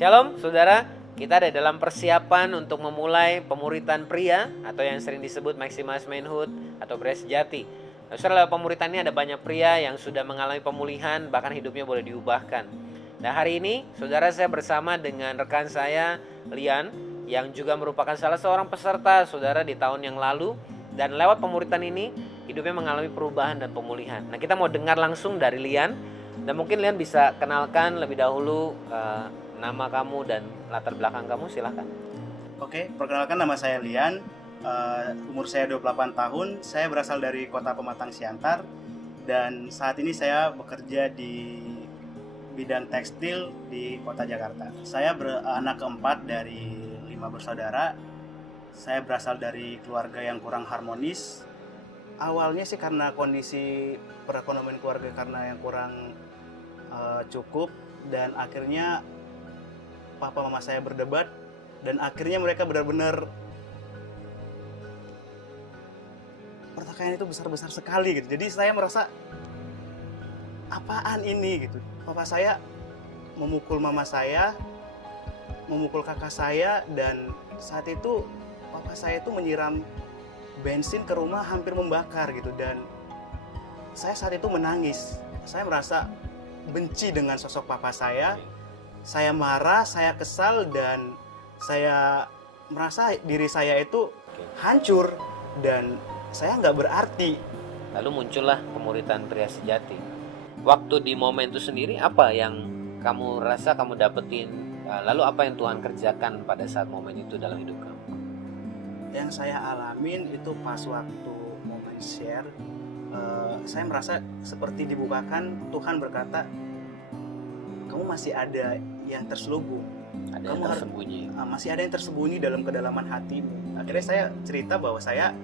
Shalom saudara, kita ada dalam persiapan untuk memulai pemuritan pria atau yang sering disebut maximize manhood atau pria sejati. Nah, saudara, pemuritan ini ada banyak pria yang sudah mengalami pemulihan, bahkan hidupnya boleh diubahkan. Nah, hari ini saudara, saya bersama dengan rekan saya Lian yang juga merupakan salah seorang peserta saudara di tahun yang lalu, dan lewat pemuritan ini hidupnya mengalami perubahan dan pemulihan. Nah, kita mau dengar langsung dari Lian, dan mungkin Lian bisa kenalkan lebih dahulu nama kamu dan latar belakang kamu, silahkan. Oke, perkenalkan, nama saya Lian, umur saya 28 tahun, saya berasal dari kota Pematang Siantar, dan saat ini saya bekerja di bidang tekstil di kota Jakarta. Saya anak keempat dari 5 bersaudara, saya berasal dari keluarga yang kurang harmonis. Awalnya sih karena kondisi perekonomian keluarga karena yang kurang cukup, dan akhirnya papa mama saya berdebat, dan akhirnya mereka benar-benar pertikaian itu besar-besar sekali gitu. Jadi saya merasa apaan ini gitu. Papa saya memukul mama saya, memukul kakak saya, dan saat itu papa saya itu menyiram bensin ke rumah hampir membakar gitu, dan saya saat itu menangis. Saya merasa benci dengan sosok papa saya. Saya marah, saya kesal, dan saya merasa diri saya itu hancur dan saya nggak berarti. Lalu muncullah pemuritan pria sejati. Waktu di momen itu sendiri, apa yang kamu rasa kamu dapetin? Lalu apa yang Tuhan kerjakan pada saat momen itu dalam hidup kamu? Yang saya alamin itu pas waktu momen share, saya merasa seperti dibukakan. Tuhan berkata, kamu masih ada yang terselubung, Ada kamu yang tersembunyi. masih ada yang tersembunyi dalam kedalaman hatimu. Akhirnya saya cerita bahwa saya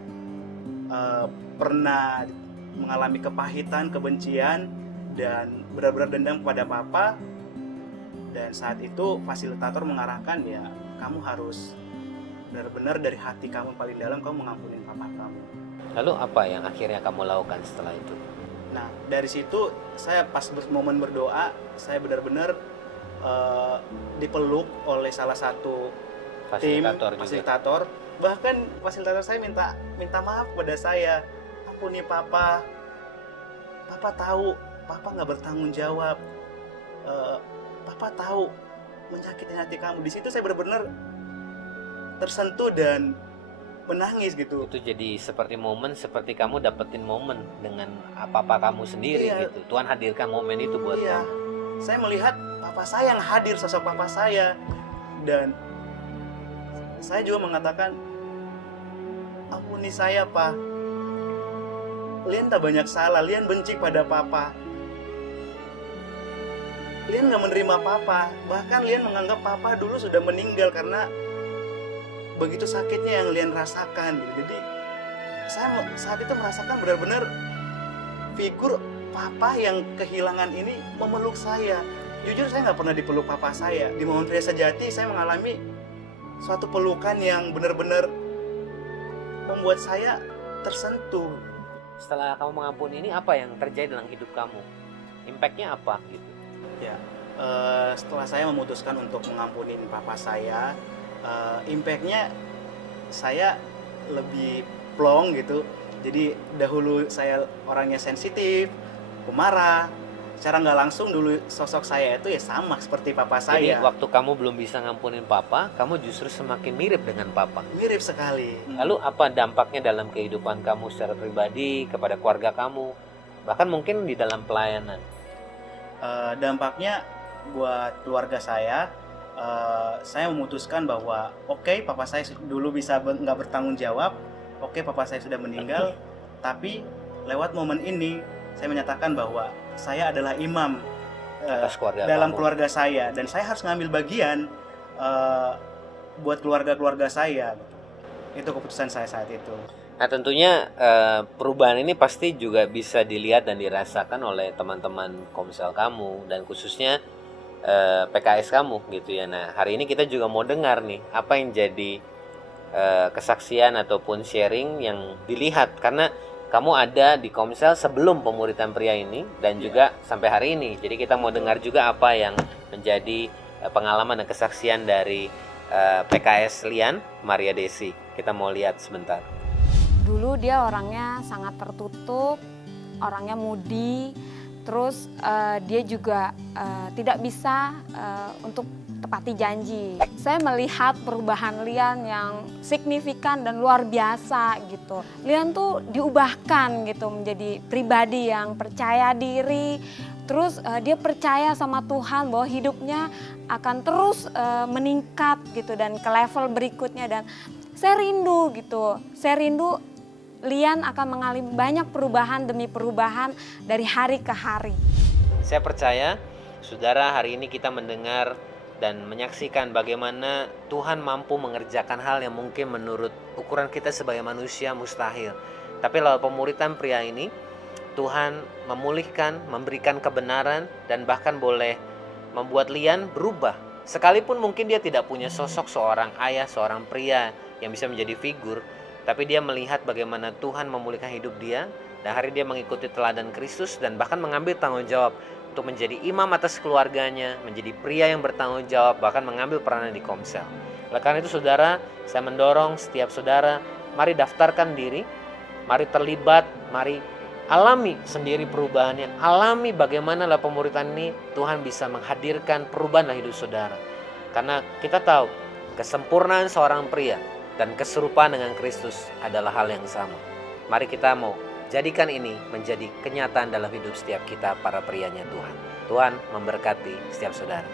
pernah mengalami kepahitan, kebencian, dan benar-benar dendam kepada papa. Dan saat itu fasilitator mengarahkan, ya kamu harus benar-benar dari hati kamu paling dalam kamu mengampuni papa kamu. Lalu apa yang akhirnya kamu lakukan setelah itu? Nah, dari situ saya pas momen berdoa, saya benar-benar dipeluk oleh salah satu fasilitator. Bahkan fasilitator saya minta maaf kepada saya. Ampuni papa. Papa tahu, papa nggak bertanggung jawab. Papa tahu menyakiti hati kamu. Di situ saya benar-benar tersentuh dan menangis gitu. Itu jadi seperti momen, seperti kamu dapetin momen dengan apa-apa kamu sendiri. Iya. Gitu. Tuhan hadirkan momen itu buat Iya. kamu. Saya melihat papa saya yang hadir, sosok papa saya, dan saya juga mengatakan, ampuni saya, Pak. Lian tak banyak salah, Lian benci pada papa. Lian gak menerima papa, bahkan Lian menganggap papa dulu sudah meninggal karena begitu sakitnya yang Lian rasakan. Jadi saya saat itu merasakan benar-benar figur papa yang kehilangan ini memeluk saya. Jujur saya nggak pernah dipeluk papa saya. Di momen pria sejati saya mengalami suatu pelukan yang benar-benar membuat saya tersentuh. Setelah kamu mengampuni ini, apa yang terjadi dalam hidup kamu? Impact-nya apa gitu? Ya, setelah saya memutuskan untuk mengampuni papa saya, impact-nya saya lebih plong gitu. Jadi dahulu saya orangnya sensitif, pemarah. Secara nggak langsung dulu sosok saya itu ya sama seperti papa Jadi saya. waktu kamu belum bisa ngampunin papa, kamu justru semakin mirip dengan papa. Mirip sekali. Lalu apa dampaknya dalam kehidupan kamu secara pribadi, kepada keluarga kamu, bahkan mungkin di dalam pelayanan? Dampaknya buat keluarga saya memutuskan bahwa oke, papa saya dulu bisa nggak bertanggung jawab, oke, papa saya sudah meninggal, tapi lewat momen ini saya menyatakan bahwa saya adalah imam Atas keluarga dalam kamu. keluarga saya, dan saya harus ngambil bagian buat keluarga-keluarga saya. Itu keputusan saya saat itu. Nah, tentunya perubahan ini pasti juga bisa dilihat dan dirasakan oleh teman-teman Komsel kamu, dan khususnya PKS kamu gitu ya. Nah, hari ini kita juga mau dengar nih apa yang jadi kesaksian ataupun sharing yang dilihat, karena kamu ada di Komsel sebelum pemuritan pria ini dan juga sampai hari ini. Jadi kita mau dengar juga apa yang menjadi pengalaman dan kesaksian dari PKS Lian Maria Desi. Kita mau lihat sebentar. Dulu dia orangnya sangat tertutup, orangnya moody, terus dia juga tidak bisa untuk tepati janji. Saya melihat perubahan Lian yang signifikan dan luar biasa gitu. Lian tuh diubahkan gitu menjadi pribadi yang percaya diri, terus dia percaya sama Tuhan bahwa hidupnya akan terus meningkat gitu dan ke level berikutnya. Dan saya rindu gitu, saya rindu Lian akan mengalami banyak perubahan demi perubahan dari hari ke hari. Saya percaya, saudara, hari ini kita mendengar dan menyaksikan bagaimana Tuhan mampu mengerjakan hal yang mungkin menurut ukuran kita sebagai manusia mustahil. Tapi lewat pemuritan pria ini, Tuhan memulihkan, memberikan kebenaran, dan bahkan boleh membuat Lian berubah. Sekalipun mungkin dia tidak punya sosok seorang ayah, seorang pria yang bisa menjadi figur, tapi dia melihat bagaimana Tuhan memulihkan hidup dia, dan hari dia mengikuti teladan Kristus dan bahkan mengambil tanggung jawab untuk menjadi imam atas keluarganya, menjadi pria yang bertanggung jawab, bahkan mengambil peranan di Komsel. Oleh karena itu saudara, saya mendorong setiap saudara, mari daftarkan diri, mari terlibat, mari alami sendiri perubahannya, alami bagaimana lah pemuritan ini Tuhan bisa menghadirkan perubahan dalam hidup saudara. Karena kita tahu kesempurnaan seorang pria dan keserupaan dengan Kristus adalah hal yang sama. Mari kita mau jadikan ini menjadi kenyataan dalam hidup setiap kita para prianya Tuhan. Tuhan memberkati setiap saudara.